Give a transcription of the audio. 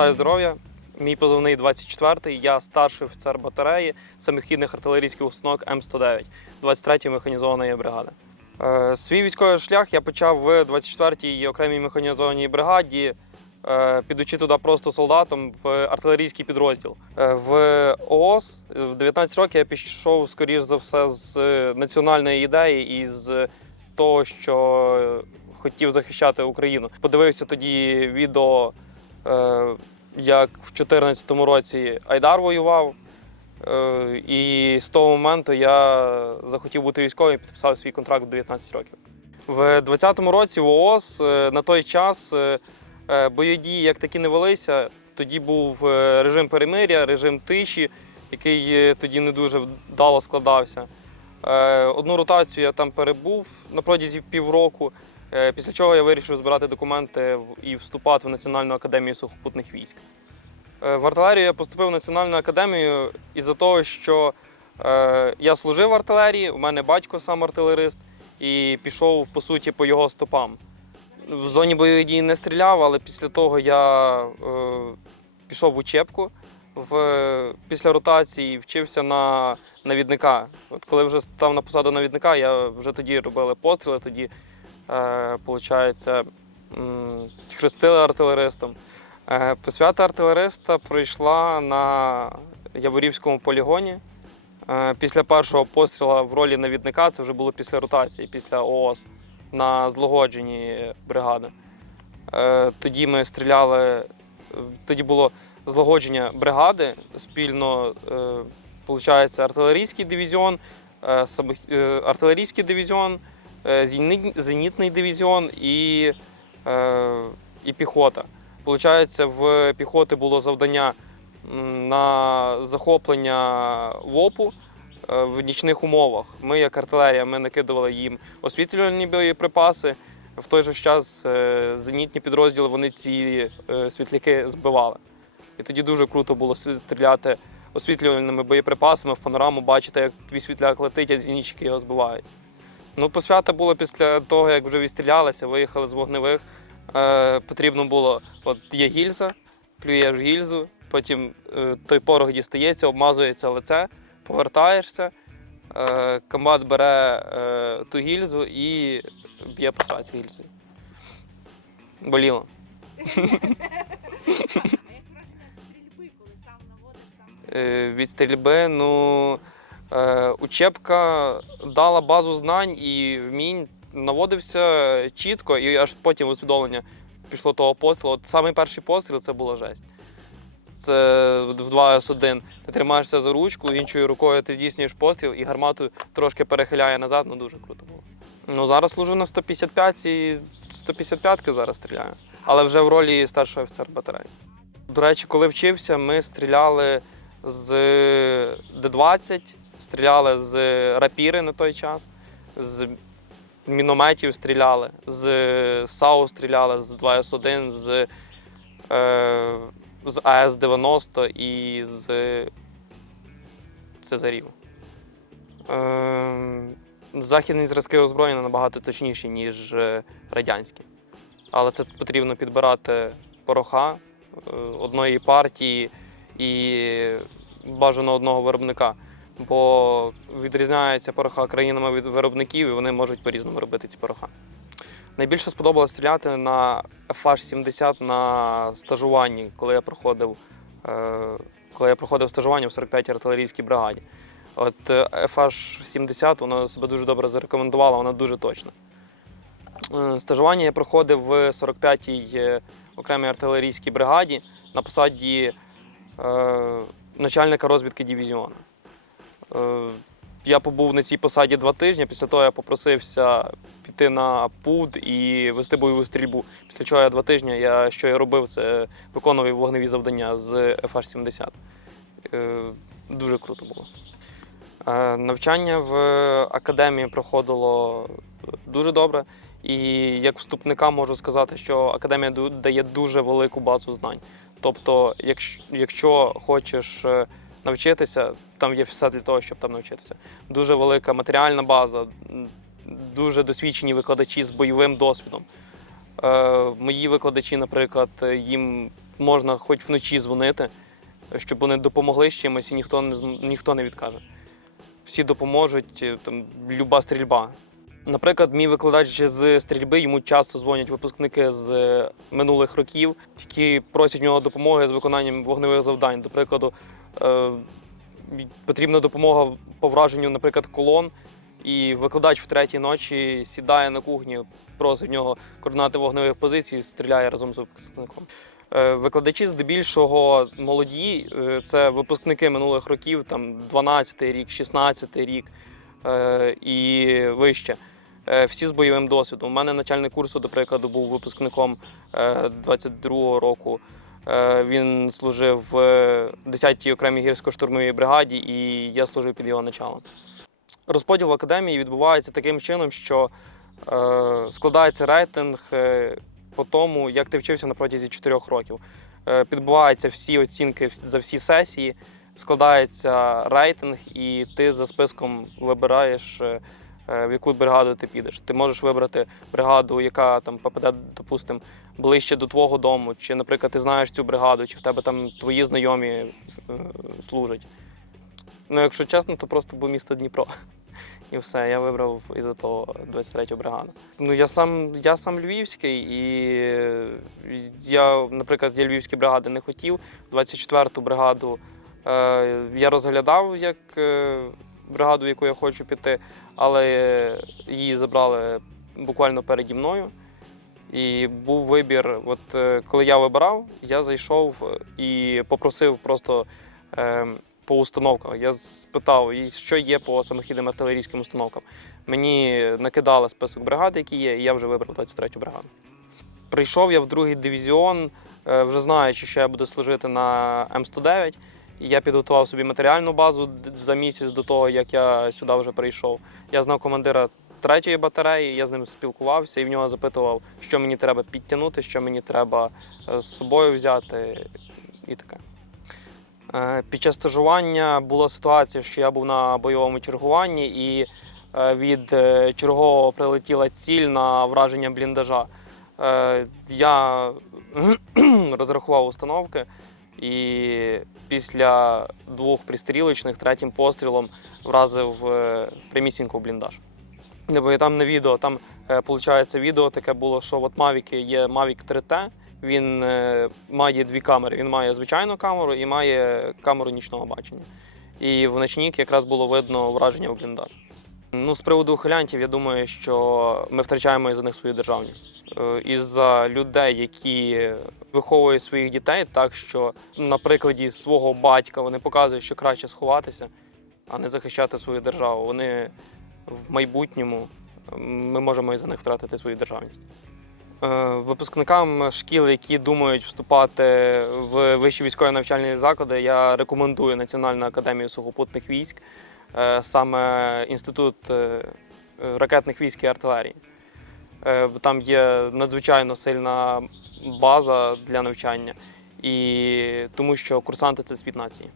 Бажаю здоров'я. Мій позивний 24-й. Я старший офіцер батареї самохідних артилерійських установок М109, 23-ї механізованої бригади. Е, Свій військовий шлях я почав в 24-й окремій механізованій бригаді. е, Підучи туди просто солдатом в артилерійський підрозділ. Е, В ООС в 19 років я пішов, скоріш за все, з національної ідеї і з того, що хотів захищати Україну. Подивився тоді відео, як в 2014 році Айдар воював. Е, І з того моменту я захотів бути військовим і підписав свій контракт в 19 років. В 2020 році в ООС е, на той час е, е, бойові дії як такі не велися. Тоді був е, режим перемиря, режим тиші, який е, тоді не дуже вдало складався. Е, Одну ротацію я там перебув на протязі півроку, е, після чого я вирішив збирати документи і вступати в Національну академію сухопутних військ. Е, В артилерію я поступив в Національну академію із-за того, що е, я служив в артилерії, у мене батько сам артилерист, і пішов по суті по його стопам. В зоні бойових дій не стріляв, але після того я е, пішов в учебку. В, після ротації вчився на навідника. От коли вже став на посаду навідника, я вже тоді робили постріли, тоді, е, виходить, хрестили артилеристом. Е, Посвята артилериста пройшла на Яворівському полігоні. Е, Після першого постріла в ролі навідника це вже було після ротації, після ООС на злагодженні бригади. Тоді ми стріляли, тоді було злагодження бригади спільно, виходить, артилерійський дивізіон, артилерійський дивізіон, зенітний- зенітний дивізіон і, е, і піхота. Получається, в піхоти було завдання на захоплення ВОПу е, в нічних умовах. Ми, як артилерія, ми накидували їм освітлювальні боєприпаси. В той же час е, зенітні підрозділи вони ці е, світляки збивали. І тоді дуже круто було стріляти освітлювальними боєприпасами в панораму, бачити, як твій світляк летить, а зенітчики його збивають. Ну, посвята було після того, як вже відстрілялися, виїхали з вогневих. Е, потрібно було, от є гільза, плюєш гільзу, потім е, той порох дістається, обмазується лице, повертаєшся, е, комбат бере е, ту гільзу і б'є по сраці гільзою. Боліло. Е, від стрільби, ну, учебка дала базу знань і вмінь, наводився чітко, і аж потім усвідомлення пішло того пострілу. От самий перший постріл це була жесть. Це в 2С1. Ти тримаєшся за ручку, іншою рукою ти здійснюєш постріл і гармату трошки перехиляє назад, ну дуже круто було. Ну, зараз служу на 155 і 155 зараз стріляю, але вже в ролі старшого офіцера батареї. До речі, коли вчився, ми стріляли з Д-20, стріляли з рапіри на той час, з мінометів стріляли, з САУ стріляли, з 2С1, з, е, з АС-90 і з Цезарів. Е, західні зразки озброєння набагато точніші, ніж е, радянські. Але це потрібно підбирати пороха е, одної партії і бажано одного виробника. Бо відрізняється пороха країнами від виробників, і вони можуть по-різному робити ці пороха. Найбільше сподобалось стріляти на FH-70 на стажуванні, коли я проходив, е, коли я проходив стажування в 45-й артилерійській бригаді. От е, FH-70 вона себе дуже добре зарекомендувала, вона дуже точна. Е, Стажування я проходив в 45-й е, окремій артилерійській бригаді на посаді начальника розвідки дивізіону. Е, я побув на цій посаді два тижні. Після того я попросився піти на ПУД і вести бойову стрільбу. Після чого я два тижні, я, що я робив, це виконував вогневі завдання з FH-70. Е, дуже круто було. Е, Навчання в академії проходило дуже добре. І як вступника можу сказати, що академія дає дуже велику базу знань. Тобто, якщо, хочеш навчитися, там є все для того, щоб там навчитися. Дуже велика матеріальна база, дуже досвідчені викладачі з бойовим досвідом. Е, мої викладачі, наприклад, їм можна хоч вночі дзвонити, щоб вони допомогли з чимось, і ніхто не ніхто не відкаже. Всі допоможуть, е, там люба стрільба. Наприклад, мій викладач з стрільби йому часто дзвонять випускники з е, минулих років, які просять нього допомоги з виконанням вогневих завдань. До прикладу, е, потрібна допомога по враженню, наприклад, колон. І викладач в третій ночі сідає на кухні, просить в нього координати вогневих позицій, стріляє разом з випускником. Е, Викладачі здебільшого молоді, це випускники минулих років, там 12-й рік, 16-й рік і вище. Е, Всі з бойовим досвідом. У мене начальник курсу, до прикладу, був випускником е, 22-го року. Е, Він служив в 10-й окремій гірсько-штурмовій бригаді, і я служив під його началом. Розподіл академії відбувається таким чином, що е, складається рейтинг е, по тому, як ти вчився на протязі 4 років. Е, підбуваються всі оцінки за всі сесії, складається рейтинг, і ти за списком вибираєш, е, е, в яку бригаду ти підеш. Ти можеш вибрати бригаду, яка там попаде, допустимо, ближче до твого дому, чи, наприклад, ти знаєш цю бригаду, чи в тебе там твої знайомі е, служать. Ну, якщо чесно, то просто був місто Дніпро. І все, я вибрав із-за того 23-ю бригаду. Ну, я сам, я сам львівський, і я, наприклад, я львівські бригади не хотів. 24-ту бригаду е, я розглядав як е, бригаду, яку я хочу піти, але її забрали буквально переді мною. І був вибір. От е, коли я вибирав, я зайшов і попросив просто е, по установках. Я спитав, що є по самохідним артилерійським установкам. Мені накидали список бригад, які є, і я вже вибрав 23-ю бригаду. Прийшов я в другий дивізіон, е, вже знаючи, що я буду служити на М109. Я підготував собі матеріальну базу за місяць до того, як я сюди вже прийшов. Я знав командира третьої батареї, я з ним спілкувався і в нього запитував, що мені треба підтягнути, що мені треба е, з собою взяти і таке. Е, Під час стажування була ситуація, що я був на бойовому чергуванні, і е, від чергового прилетіла ціль на враження бліндажа. Я розрахував установки, і після двох пристрілочних третім пострілом вразив е, прямісінько бліндаж. Бо там на відео, там виходить відео таке було, що от Mavic є Mavic 3T, він е, має дві камери. Він має звичайну камеру і має камеру нічного бачення. І в ночнік якраз було видно враження в бліндаж. Ну, з приводу ухилянтів, я думаю, що ми втрачаємо із-за них свою державність. Е, Із-за людей, які виховують своїх дітей так, що на прикладі свого батька вони показують, що краще сховатися, а не захищати свою державу. Вони в майбутньому ми можемо із-за них втратити свою державність. Е, Випускникам шкіл, які думають вступати в вищі військові навчальні заклади, я рекомендую Національну академію сухопутних військ, е, саме інститут е, ракетних військ і артилерії. Там є надзвичайно сильна база для навчання, і тому що курсанти це світ нації.